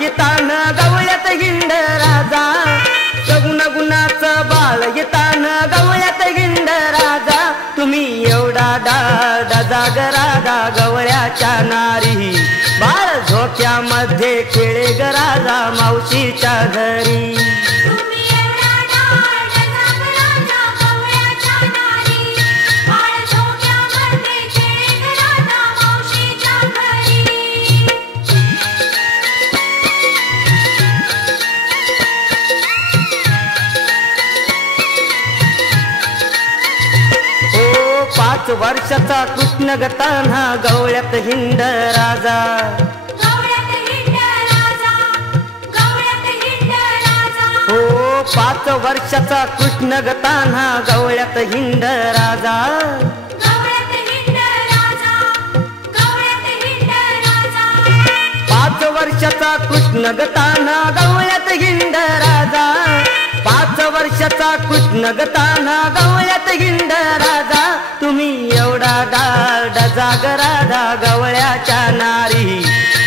येतान गवळ्यात हिंड राजा, सगुण गुणाचं बाळ येतान गवळ्यात हिंड राजा, तुम्ही एवढा डाडा जाग राजा गवळ्याच्या नारी, बाळ झोक्यामध्ये खेळे ग राजा मावशीच्या घरी. पाच वर्षाचा कृष्ण गताना गवळ्यात हिंड राजा, हो 5 वर्षाचा कृष्ण गताना गवळ्यात हिंड राजा, 5 वर्षाचा कृष्ण गताना गवळ्यात हिंड राजा, 5 वर्षाचा कृष्ण गताना गवळ्यात हिंड राजा, तुम्ही एवढा डाडा जाग राजा गवळ्याच्या नारी,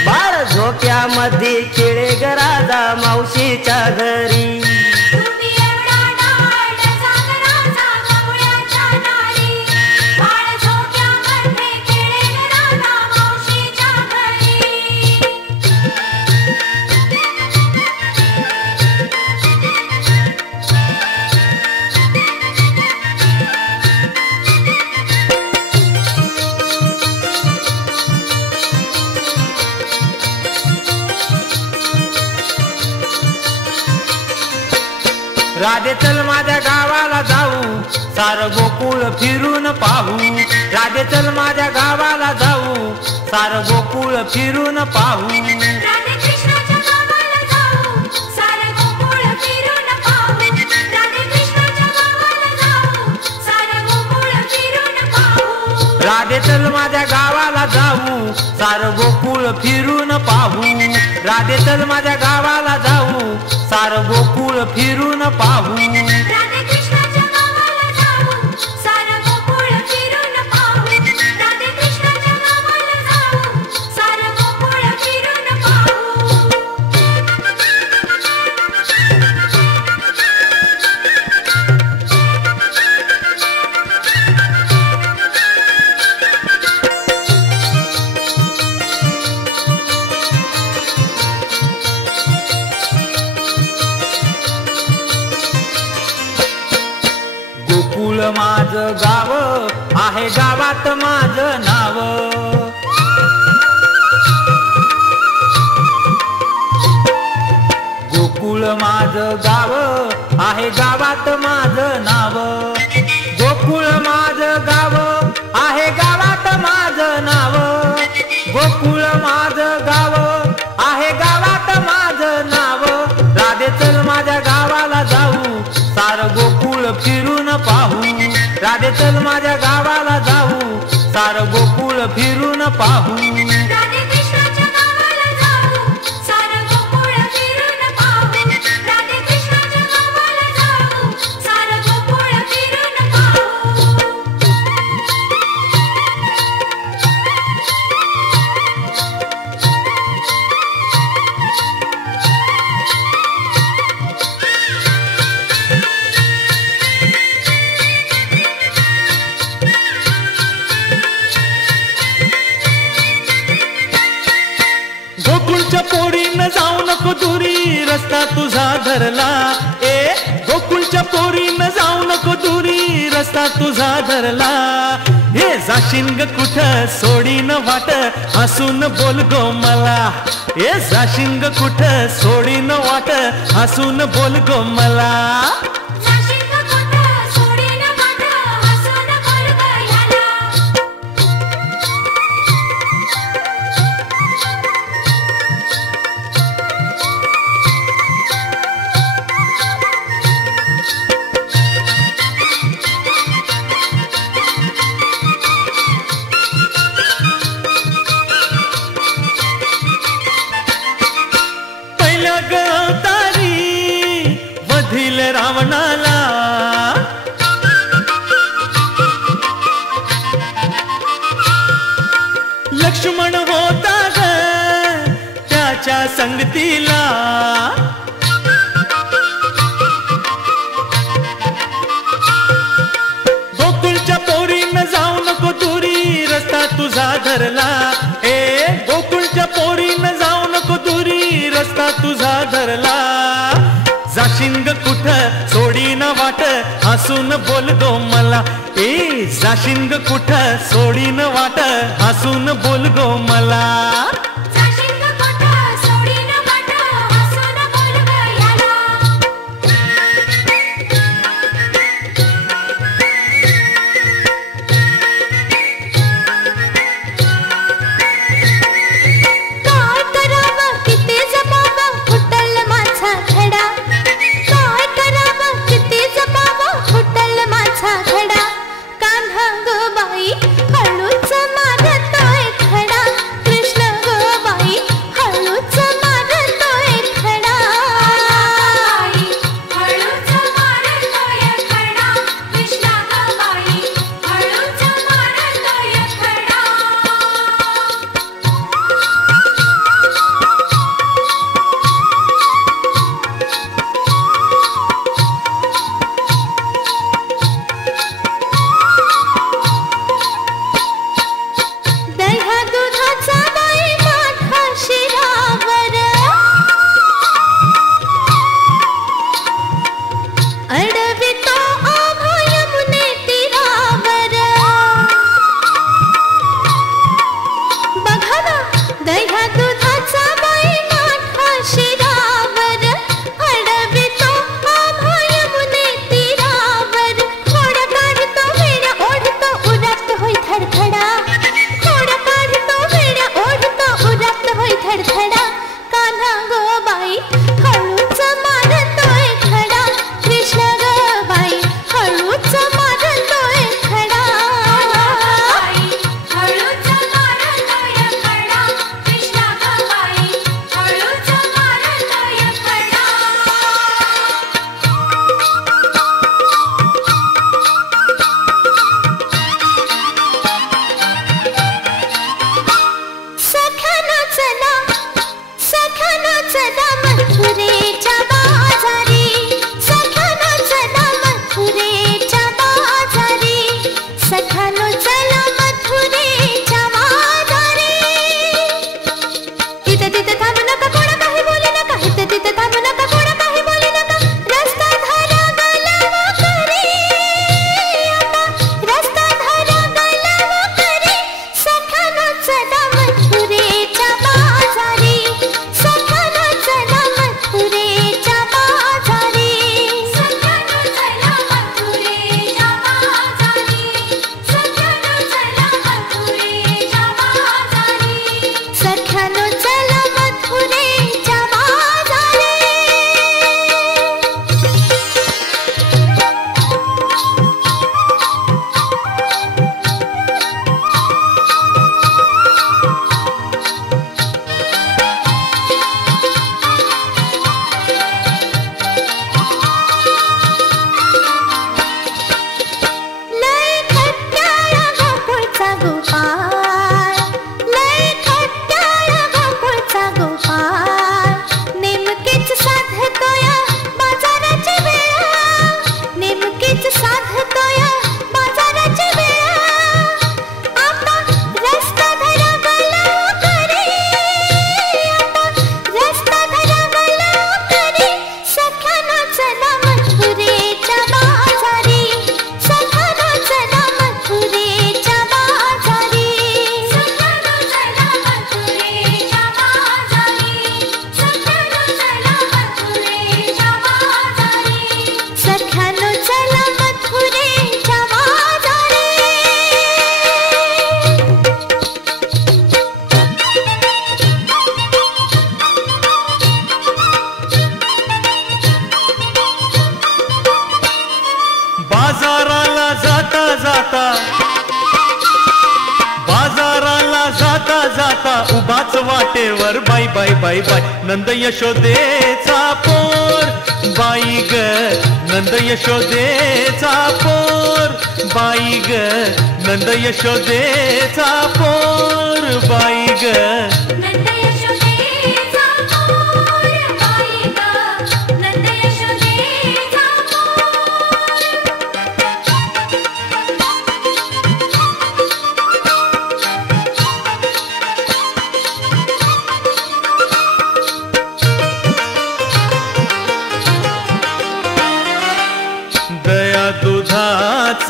बाळ झोक्यामध्ये खेळे ग राजा मावशीच्या घरी. राधे चल माझ्या गावाला जाऊ, सार गोकुळ फिरून पाहू, राधे चल माझ्या गावाला जाऊ, सार गोकुळ फिरून पाहू, राधे कृष्णाच्या गावाला जाऊ, सार गोकुळ फिरून पाहू, राधे कृष्णाच्या गावाला जाऊ, सार गोकुळ फिरून पाहू, राधे चल माझ्या गावाला जाऊ, सार गोकुळ फिरून पाहू, राधे चल माझ्या गावाला जाऊ, सार गोकुळ फिरून पाहू, राधे कृष्णाच्या गावाला जाऊ, सार गोकुळ फिरून पाहू, राधे कृष्णाच्या गावाला जाऊ, सार गोकुळ फिरून पाहू. गोकुळ माझं गाव आहे, गावात माझं नाव, गोकुळ माझं गाव आहे, गावात माझं नाव, गोकुळ माझं गाव आहे, गावात माझं नाव, गोकुळ माझं गाव आहे, गावात माझं नाव, राधे चल माझ्या गावाला जाऊ, सार गोकुळ फिरून पाहू, राधे चल माझ्या गावाला जाऊ, सार गोकुळ फिरून पाहू, राधे कृष्णाच्या गावाला जाऊ, सार गोकुळ फिरून पाहू, राधे कृष्णाच्या गावाला जाऊ, सार गोकुळ फिरून पाहू. गोकुळच्या पोरीनं जाऊ नको दुरी, रस्ता तुझा धरला, ए गोकुळच्या पोरीनं जाऊ नको दुरी, रस्ता तुझा धरला, हे जाशीन ग कुठं सोडीन वाट, हसून बोल गो मला, हे जाशीन ग कुठं सोडीन वाट, हसून बोल गो मला. रावणाला लक्ष्मण होता ग त्याच्या नवऱ्याच्या संगतीला. गोकुळच्या पोरीनं जाऊ नको दुरी रस्ता तुझा धरला. ए गोकुळच्या पोरीनं जाऊ नको दुरी रस्ता तुझा धरला. जाशिंग कुठ सोडीन वाट हसून बोल गो मला. ए जाशिंग कुठ सोडीन वाट हसून बोल गो मला. जाशिंग कुठ सोडीन वाट हसून बोल ग याला. काय करावं किती जपावं फुटल माझा धडा. काय करावं किती जपावं फुटल माझा धडा. कान्हा ग बाई हळूच मारतोय खडा. कृष्ण ग बाई हळूच मारतोय खडा. हळूच मारतोय खडा. कृष्ण ग बाई हळूच मारतोय खडा. दह्या दुधाचा बाई माठा शिरावर. अडवितो आभा यमुने तीरावर. बघा ना दह्या दुधाचा बाई माठा शिरावर. अडवितो आभा यमुने तीरावर. थोडा काढतो वेड्या ओढतो उरात होई धडधडा. थोडा काढतो वेड्या ओढतो उरात होई धडधडा. कान्हा ग बाई हळूच मारतोय खडा. कृष्ण ग बाई हळूच मारतोय खडा. हळूच मारतोय खडा. कृष्ण ग बाई हळूच मारतोय खडा. सख्यानो चला सख्यानो चला मथुरेच्या बाजारी. सख्यानो चला मथुरेच्या बाजारी. सख्यानो चला मथुरेच्या बाजारी. इथं तिथं थांबू नका कोणा काही बोलू नका. इथं तिथं थांबू नका कोणा काही बोलू नका. रस्ता धरा गलावा करे आता. रस्ता धरा गलावा करे. सख्यानो चला मथुरेच्या बाजारी. सख्यानो चला मथुरेच्या बाजारी. सख्यानो चला मथुरेच्या बाजारी. सख्यानो चला मथुरेच्या बाजारी. सख्यानो चला मथुरेच्या बाजारी. लय खट्याळ गोकुळचा गोपाळ. लय खट्याळ गोकुळचा गोपाळ. नेमकीच साधतोय बाजाराची वेळ. नेमकीच साधतोय बाजाराची वेळ. आता रस्ता धरा गलावा करे. आता रस्ता धरा गलावा करे. सख्यानो चला मथुरेच्या बाजारी. सख्यानो चला मथुरेच्या बाजारी. सख्यानो चला मथुरेच्या बाजारी. सख्यानो चला मथुरेच्या बाजारी. सख्यानो चला मथुरेच्या बाजारी. बाजाराला जाता जाता बाजाराला जाता जाता उभाच वाटेवर बाई बाई बाई बाई नंद यशोदेचा पोर. बाई ग नंद यशोदेचा पोर. बाई ग नंद यशोदेचा पोर. बाई ग नंद यशोदेचा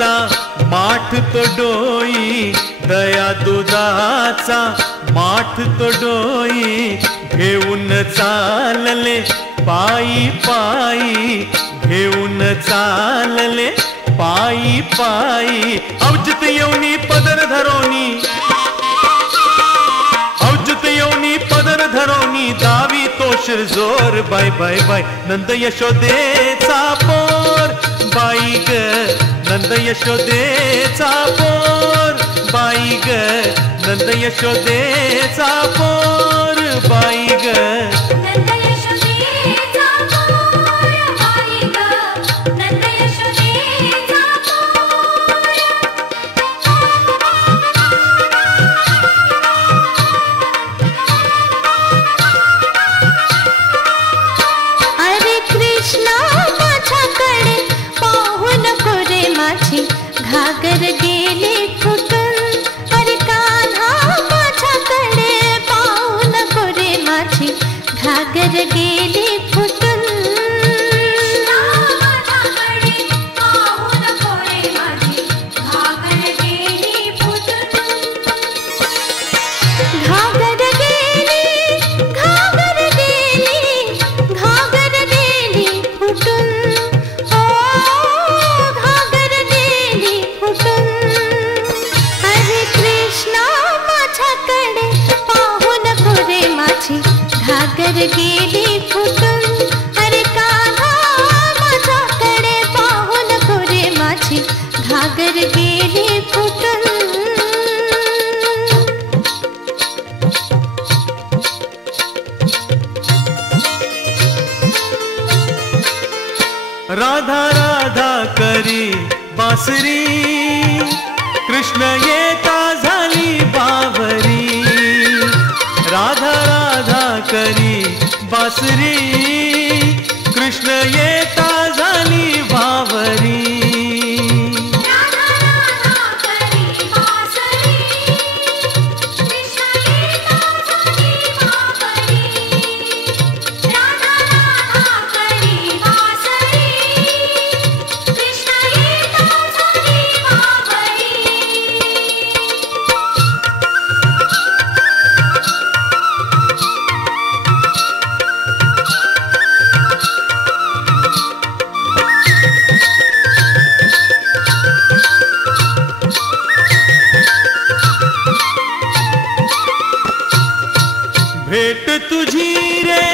दुधाचा माठ तो डोई, दया दुधाचा माठ तो डोई, घेऊन चालले पायी पायी, घेऊन चालले पायी पायी. अवचित येऊनी पदर धरोनी, अवचित येऊनी पदर धरोनी, दावी तो शिरजोर. बाय बाय बाय नंद यशोदेचा पोर, बाई ग नंद यशोदेचा पोर, बाई ग नंद यशोदेचा पोर, बाई ग. नंद यशोदेचा पोर, बाई ग, नंद यशोदेचा पोर. अरे कृष्णा माझ्याकडे पाहू नको रे माझी घागर गेली फुटून. अरे कान्हा माझ्याकडे पाहू नको रे माझी घागर गेली फुटून. माझ्याकडे पाहू नको रे माझी घागर गेली फुटून. घागर गेली, घागर गेली, घागर गेली फुटून. ओ घागर गेली फुटून. अरे कृष्णा माझ्याकडे पाहू नको रे माझी घागर गेली फुटून. अरे कान्हा माझ्याकडे पाहू नको रे माझी घागर गेली फुटून. राधा राधा करी बासरी, कृष्ण येता झाली बावरी. राधा राधा करी बासरी, कृष्ण येता झाली बावरी. राधा राधा करी बासरी, कृष्ण येता झाली बावरी. राधा राधा करी बासरी, कृष्ण येता झाली बावरी. भेट तुझी रे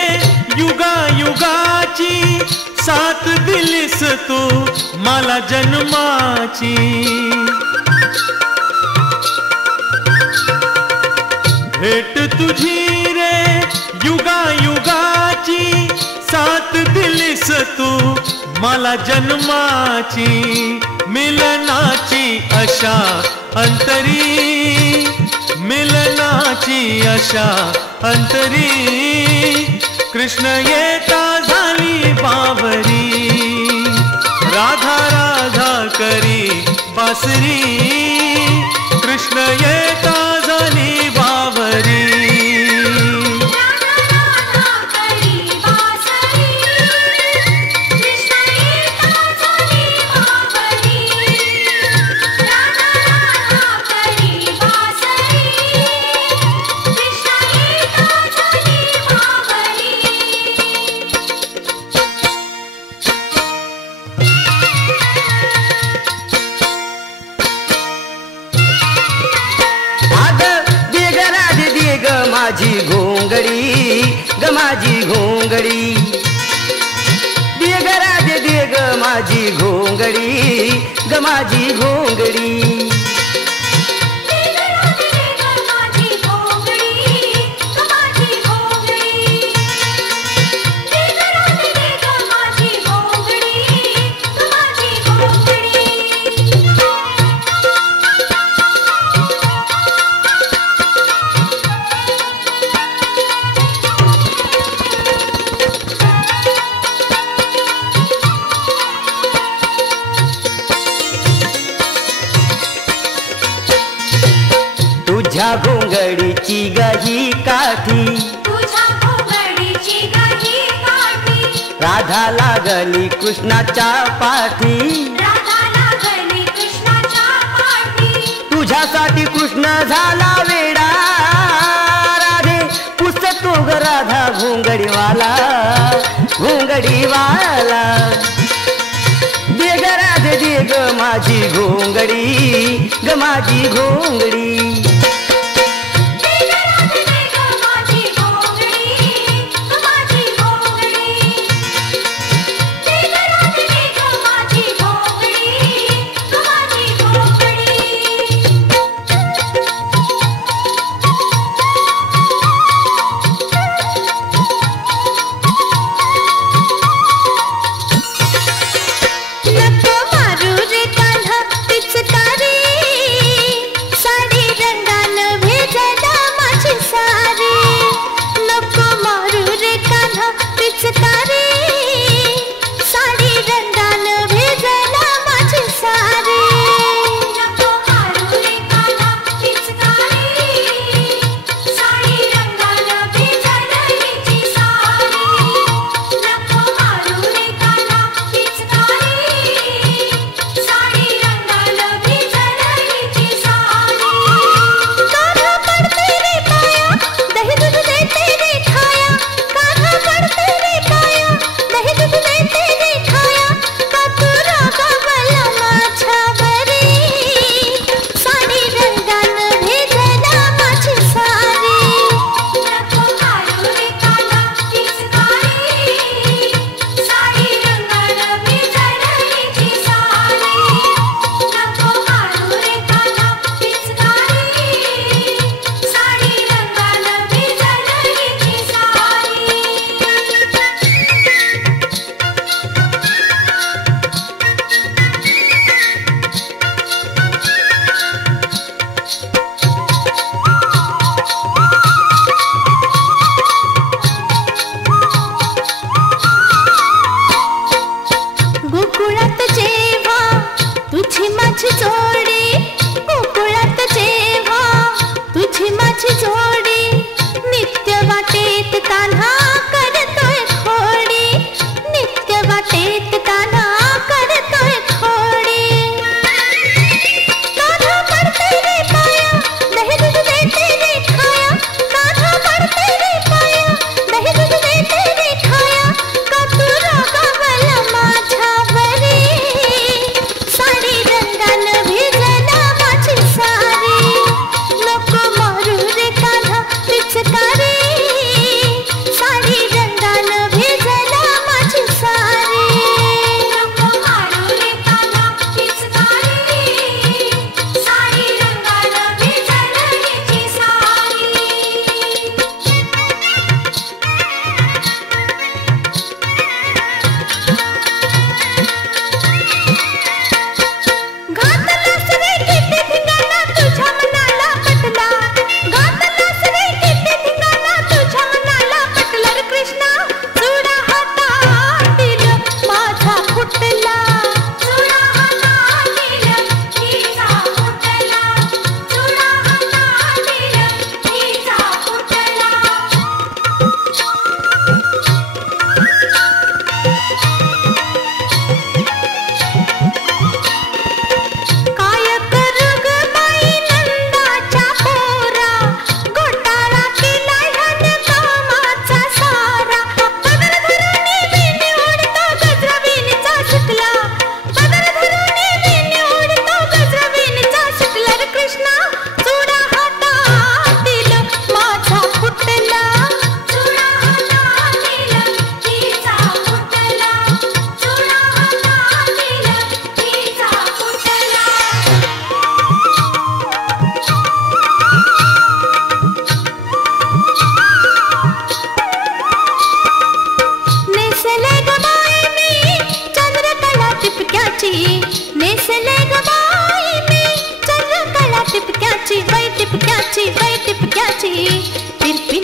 युगा युगाची, साथ दिलीस तू मला जन्माची. भेट तुझी रे युगा युगाची, साथ दिलीस तू मला जन्माची. मिलनाची आशा अंतरी, मिलनाची आशा अंतरी, कृष्ण येता झाली बावरी. राधा राधा करी बासरी, कृष्ण येता झाली बावरी. राधा राधा करी बासरी, कृष्ण येता झाली बावरी. राधा राधा करी बासरी, कृष्ण येता झाली बावरी. आग दे ग राधे दे ग माझी घोंगडी, ग माझी घोंगडी. दे ग राधे दे ग माझी घोंगडी, ग माझी घोंगडी. माझी घोंगडी, माझी घोंगडी. माझी घोंगडी, माझी घोंगडी. तुझ्या घोंगडीची गही काठी, तुझ्या घोंगडीची गही काठी, राधा लागली कृष्णाच्या पाठी. राधा लागली कृष्ण ह्यासाठी कृष्ण झाला वेडा राधे पुसतो ग राधा घोंगडीवाला घोंगडीवाला दे ग राधे दे ग माझी घोंगडी ग माझी घोंगडी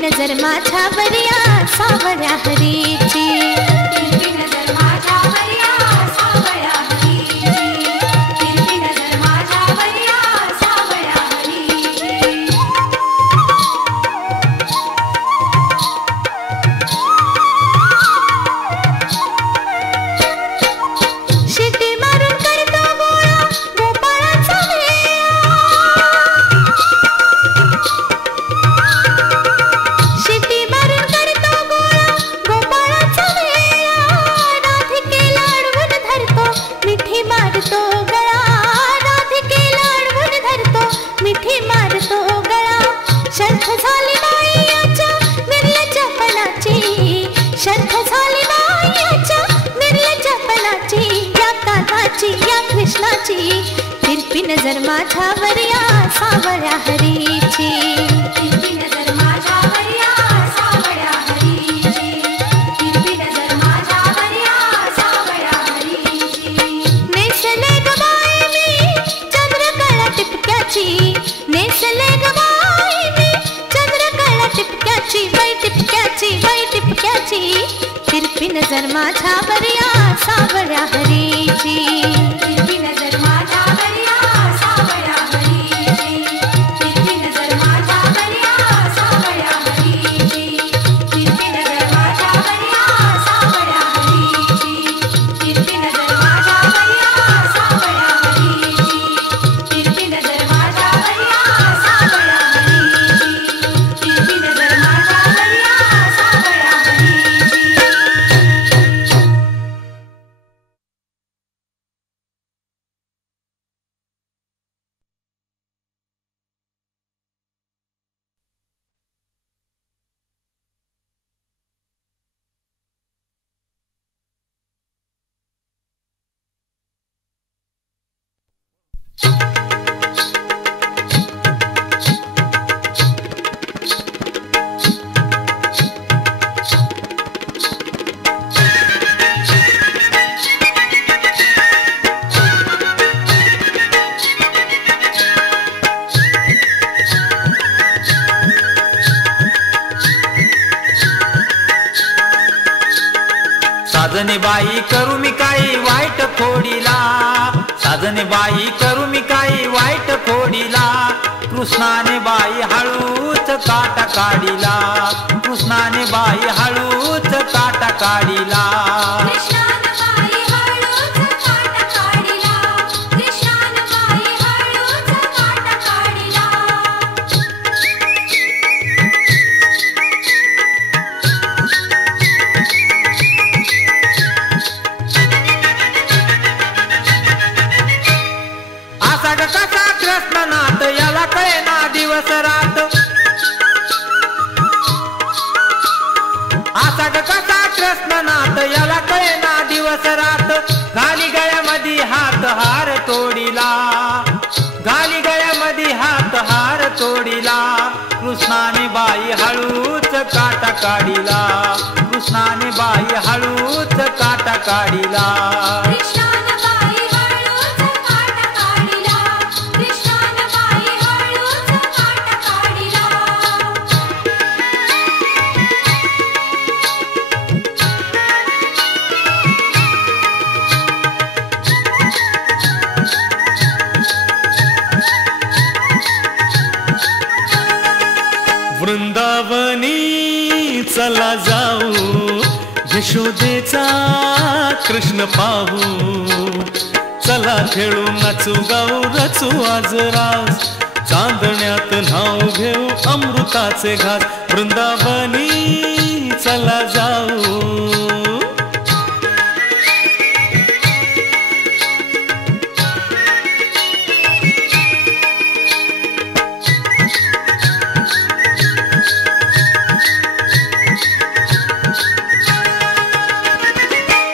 नजर माझ्या बरिया सावळ्या हरीची तिरपी नजर माझ्या बरिया सावळ्या हरीची तिरपी नजर माझ्या बरिया सावळ्या हरीची शिटी मारून करतो गोळा गोपाळाचा मेळा नजर माझ्यावर या सावळ्या हरीची, तिरपी नजर माझ्यावर या सावळ्या हरीची, तिरपी नजर माझ्यावर या सावळ्या हरीची. नेसले ग बाई मी चंद्रकला टिपक्याची, नेसले ग बाई मी चंद्रकला टिपक्याची, बाई टिपक्याची, बाई टिपक्याची. तिरपी नजर माझ्यावर या सावळ्या हरीची, तिरपी नजर माझ्यावर या सावळ्या हरीची, तिरपी नजर माझ्यावर या सावळ्या हरीची, तिरपी नजर माझ्यावर या सावळ्या हरीची, तिरपी नजर माझ्यावर या सावळ्या हरीची, तिरपी नजर माझ्यावर या सावळ्या हरीची, तिरपी नजर माझ्यावर या सावळ्या हरीची. साजने बाई करू मी काही वाईट खोडीला, साजने बाई करू मी काही वाईट खोडीला. कृष्णाने बाई हळूच काटा काढीला, कृष्णाने बाई हळूच काटा काढीला. कृष्णानबाई हळूच काटा काढीला, कृष्णानबाई हळूच काटा काढीला. असा ग कसा कृष्णनाथ याला कळेना दिवस रात, असा ग कसा कृष्णनाथ याला कळेना दिवस रात. घाली गळ्यामध्ये हात हार तोडीला, घाली गळ्यामध्ये हात हार तोडीला. कृष्णाने बाई हळूच काटा काढीला, कृष्णाने बाई हळूच काटा काढीला. कृष्णानबाई हळूच काटा काढीला, कृष्णानबाई हळूच काटा काढीला. वृंदावनी चला जाऊ, यशोदेचा कृष्ण पाहू. चला खेळू नाचू गाऊ रचू आज रास, चांदण्यात नाव घेऊ अमृताचे घास. वृंदावनी चला जाऊ.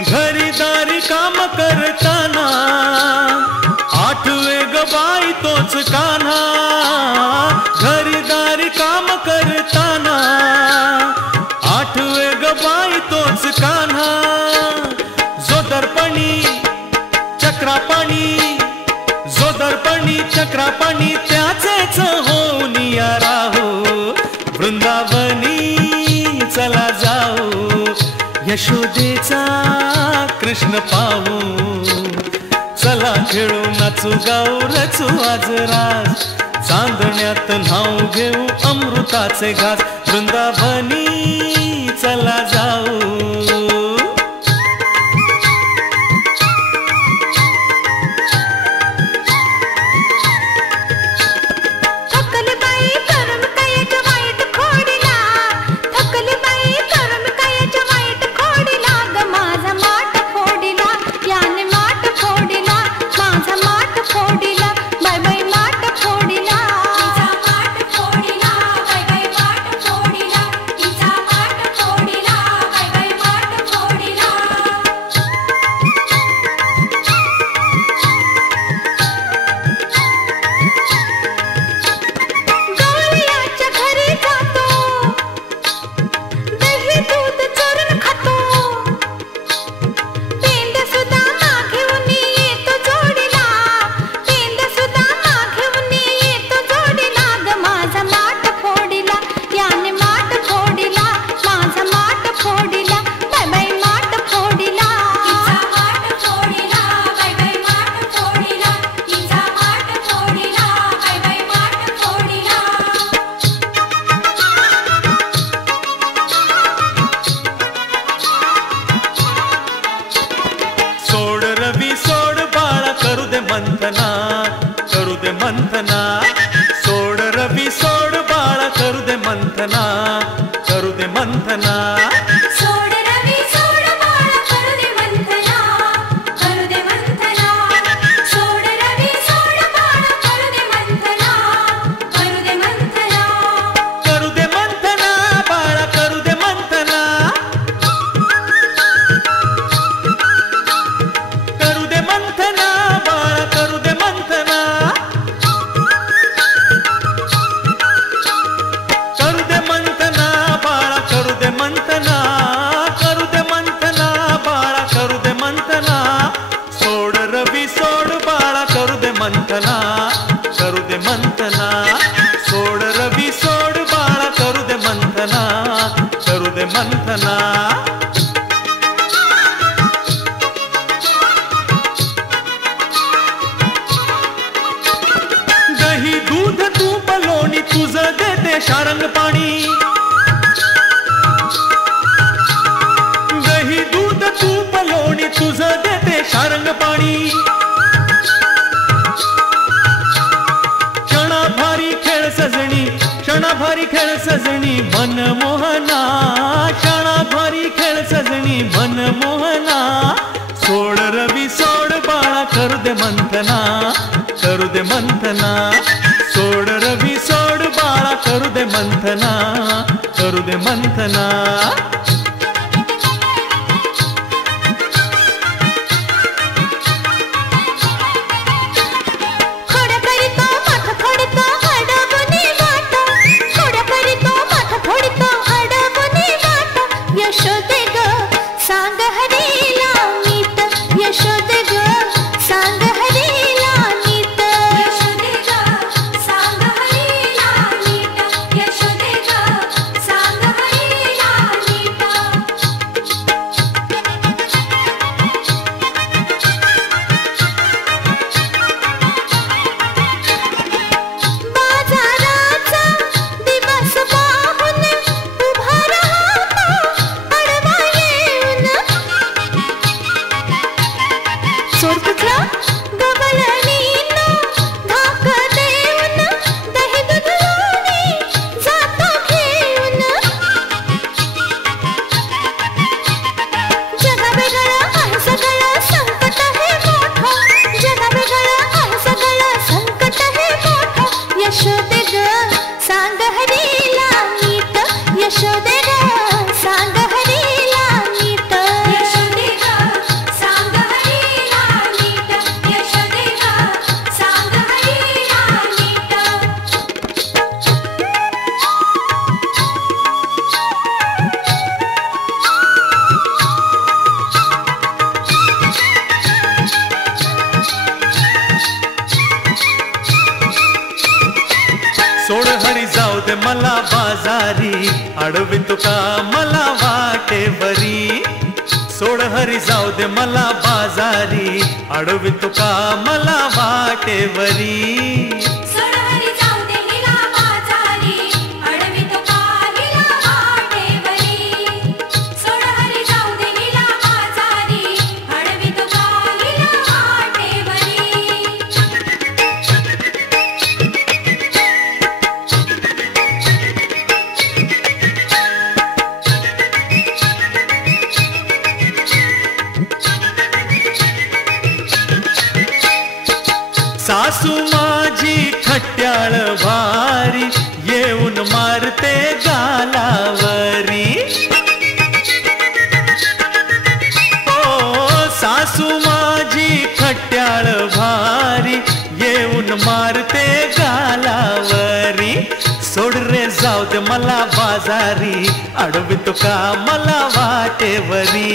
घरी दारी काम करताना आठवे ग बाई तोच कान्हा, घरी दारी काम करताना आठवे ग बाई तोच कान्हा. जो दर्पणी चक्रापाणी, जो दर्पणी चक्रापाणी त्याचेच होऊन या राहो. वृंदावनी चला जाऊ, यशोदेचा कृष्ण पाहू. चला खेळू नाचू गाऊ रचू आज रास, चांदण्यात नाव घेऊ अमृताचे घास. वृंदावनी चला जाऊ. थकली बाई करून कायच्या वाईट खोडीला, थकली बाई करून कायच्या वाईट खोडीला. ग माझा माठ फोडीला, याने माठ फोडीला, माझा माठ फोडीला, बाय बाय माठ फोडीला. तिचा माठ फोडीला, बाय बाय माठ फोडीला, तिचा माठ फोडीला, बाय बाय सारंग पाणी, दही दूध तूप लोणी तुझं देते सारंग पाणी. क्षणाभारी खेळ सजणी, क्षणाभारी खेळ सजणी मनमोहना, क्षणाभारी खेळ सजणी मनमोहना. सोड रवी सोड बाळा करू दे मंथना, करू दे मंथना. सोड रवी सोड बाळा करू दे मंथना, करू दे मंथना. सोड हरी जाऊ दे मला बाजारी, अडवी तुका मला वाटेवरी. सोड हरी जाऊ दे मला बाजारी, अडवी तुका मला वाटेवरी. सासू माझी खट्याळ भारी, येऊन मारते गालावरी. ओ सासू माझी खट्याळ भारी, येऊन मारते गालावरी. सोड रे जाऊ दे मला बाजारी, अडवी तुका मला वाटेवरी.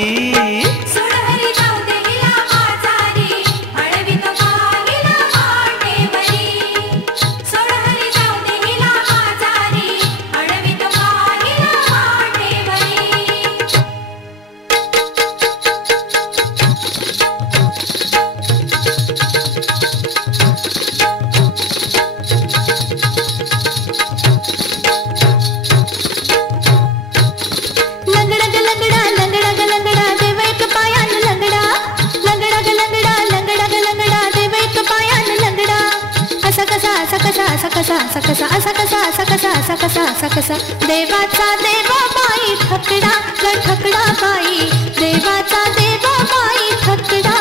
देवाचा देवा बाई ठकडा ग ठकडा बाई, देवाचा देवा बाई ठकडा.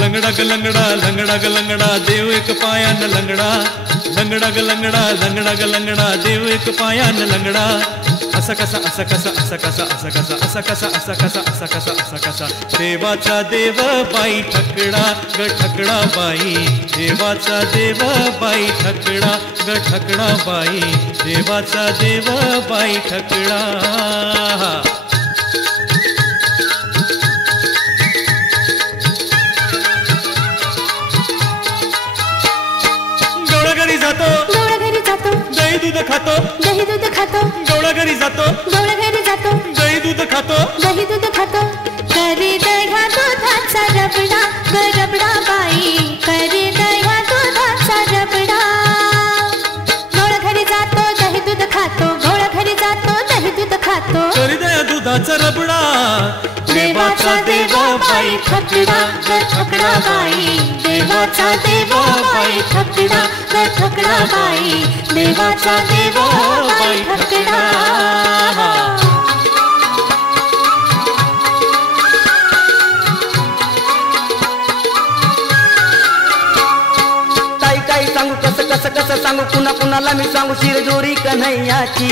लंगडा ग लंगडा, लंगडा ग लंगडा, देव एक पायान लंगडा. लंगडा ग लंगडा, लंगडा ग लंगडा, देव एक पायान लंगडा. असा कसा असा कसा असा कसा असा कसा असा कसा असा कसा असा कसा असा कसा. देवाचा देव बाई ठकडा ग ठकडा बाई, देवाचा देव बाई ठकडा ग ठकडा बाई, देवाचा देव बाई ठकडा. गवळा घरी जातो, दही दूध खातो, दही दूध खातो. गवळा घरी जातो, गवळा घरी जातो, दही दूध खातो, दही दूध खातो. करी दह्या दुधाचा रबडा ग रबडा बाई, करी दह्या दुधाचा रबडा. गवळा घरी जातो, दही देवाचा रबडा देवाचा देवा बाई थकडा ग थकडा बाई देवाचा देवा बाई थकडा ग थकडा बाई देवाचा देवा बाई थकडा सांगू कसं सांगू कुणाला मी सांगू शिरजोरी कन्हैयाची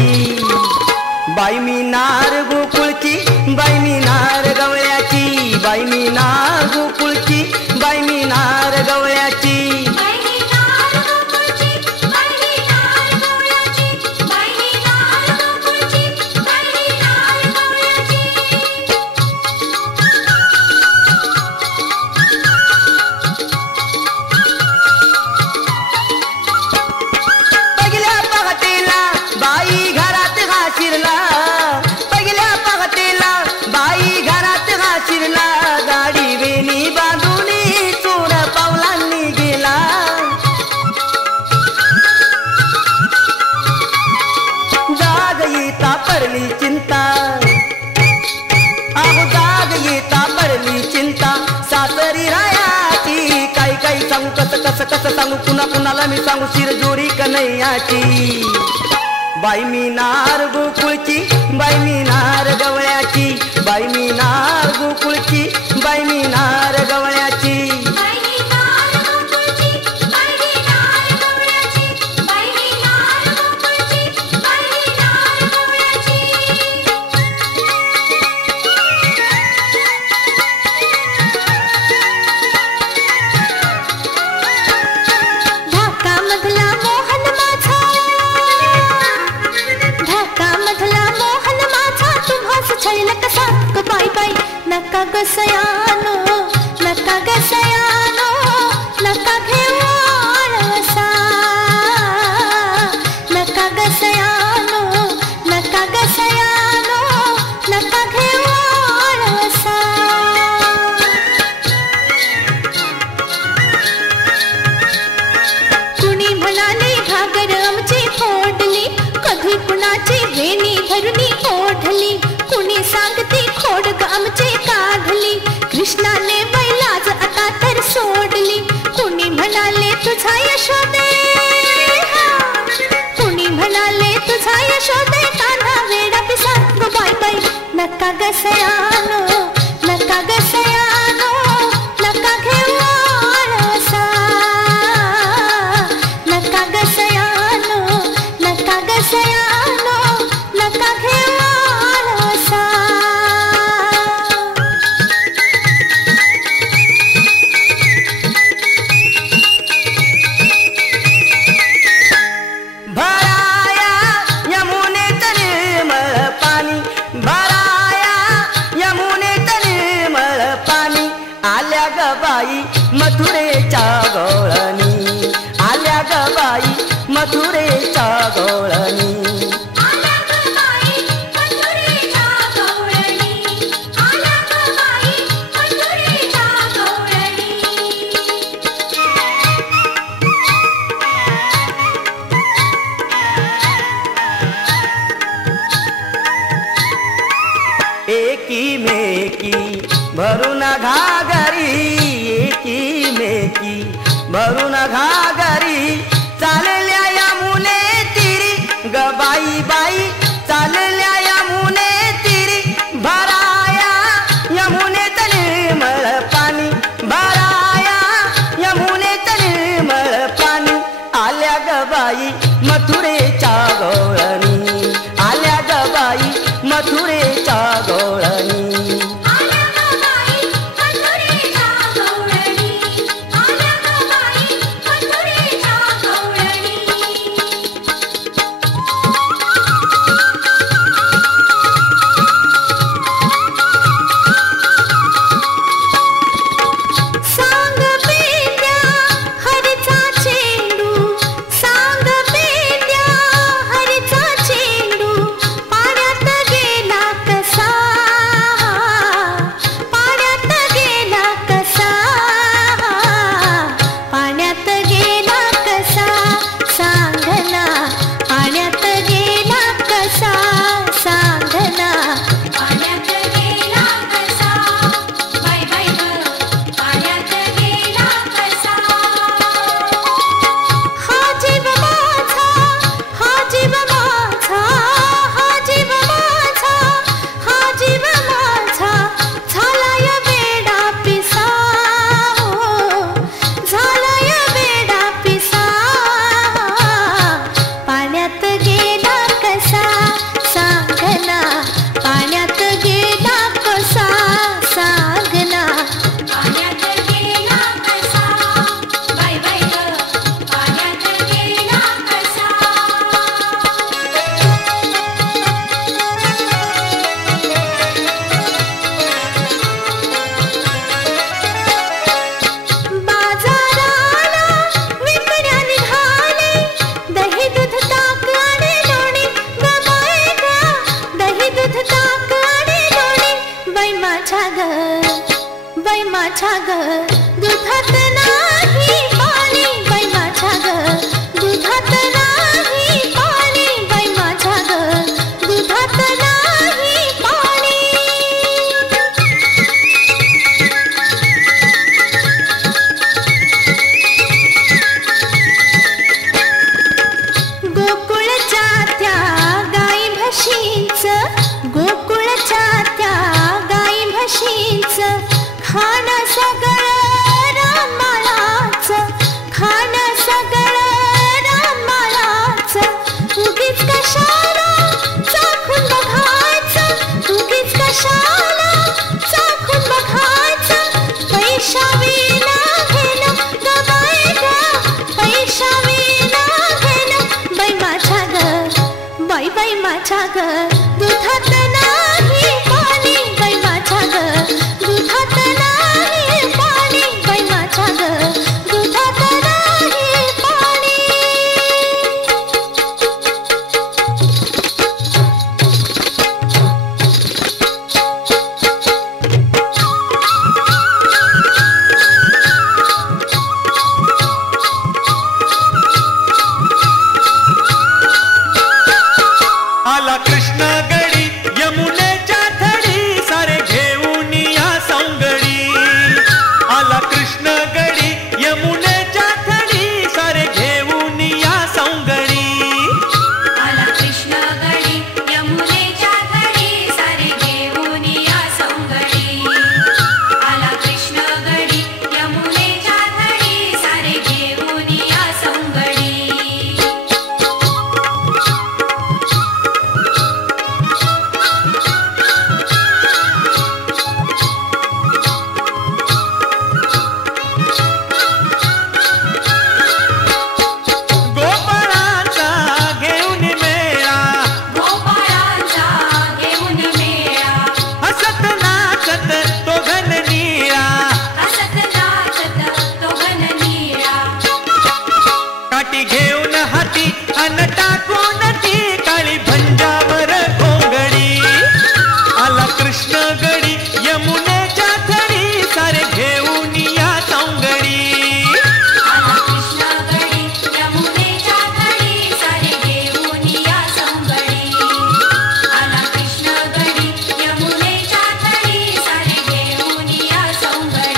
बाई मी नार गोकुळची बाई मी नार गवळ्याची बाई मी नार गोकुळची बाई मी नार गवळ्याची चिंता अहो जाग येता पडली चिंता सासरी रायाची काही सांगू कसं सांगू कुणाला मी सांगू शिरजोरी कन्हैयाची बाई मी नार गोकुळची बाई मी नार गवळ्याची बाई मी नार गोकुळची बाई मी नार गवळ्याची नका गसयानो नका गसयानो नका घेऊ आळसा नका गसयानो नका गसयानो नका घेऊ आळसा कुणी म्हणाले घागर आमची फोडली कधी कुणाची वेणी धरुणी ओढली कुणी सांगती खोड आमची काढली कृष्णाने बैलाज आता तर सोडली कुणी म्हणाले तुझा यशोदे कुणी म्हणाले तुझा यशोदे कान्हा वेडा पिसा गो बाई बाई नका गसयानो नका गसयानो नका घेऊ आळसा नका गसयानो नका गसयानो नका घेऊ आळसा मथुरेच्या गवळणी आल्या ग बाई मथुरेच्या गवळणी एकी मेकी भरून घागरी एकी मेकी भरून घागरी चालल्या यमुने तिरी ग बाई बाई चालल्या यमुने तिरी भराया यमुने निर्मळ पाणी भराया यमुने निर्मळ पाणी आल्या ग बाई मथुरेच्या गवळणी आल्या ग बाई मथुरेच्या गवळणी सांग बेंड्या बाई माझ्या ग दुधात नाही पाणी बाई माझ्या ग दुधात नाही पाणी बाई माझ्या ग दुधात नाही पाणी आला कृष्ण गडी यमुनेच्या धडी सारे घेऊन या सौंगडी आला कृष्ण गडी यमुनेच्या धडी सारे घेऊन या सौंगडी आला कृष्ण गडी यमुनेच्या धडी सारे घेऊन या सौंगडी आला कृष्ण गडी यमुनेच्या धडी सारे घेऊन या सौंगडी गोपाळाचा घेऊन मेळा गोपाळाचा घेऊन मेळा हसत नाचत तो घन निळा हसत नाचत तो घन निळा काठी घेऊन हाती अन टाकून ती काळी भंजावर घोंगडी आला कृष्ण गडी यमुनेच्या धडी सारे घेऊन या सौंगडी आला कृष्ण गडी यमुनेच्या धडी सारे घेऊन या सौंगडी आला कृष्ण गडी यमुनेच्या धडी सारे घेऊन या सौंगडी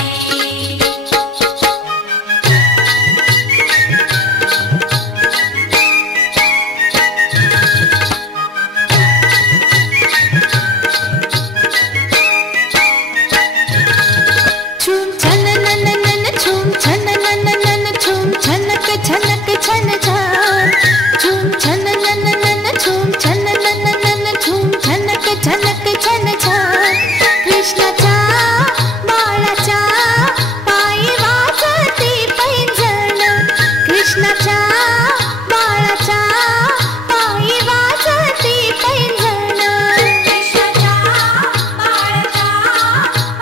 छुम छन नन नन छुम छन नन नन छुम छनक छनक छन छन छुम छन नन नन छुम छन नन नन छुम छनक छनक छन छन कृष्णाच्या बाळाच्या पायी वाजती पैंजण कृष्णाच्या बाळाच्या पायी वाजती पैंजण कृष्णाच्या बाळाच्या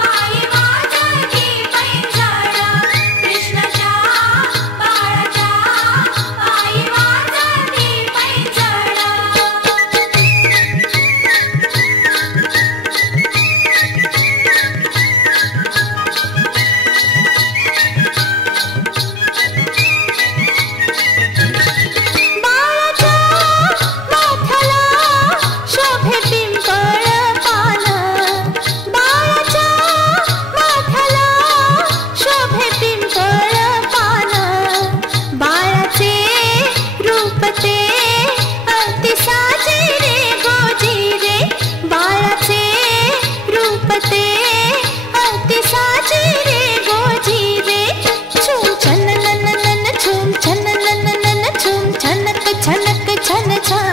पायी वाजती पैंजण कृष्णाच्या बाळाच्या पायी वाजती पैंजण बाळाच्या माथ्याला शोभे पिंपळ पान बाळाच्या माथ्याला शोभे पिंपळ पान बाळाचे रूप ते अति साजे रे गोजी रे बाळाचे रूप ते अति साजे रे गोजी रे छुम छन नन नन छुम छन नन नन छुम छनक छनक छन छन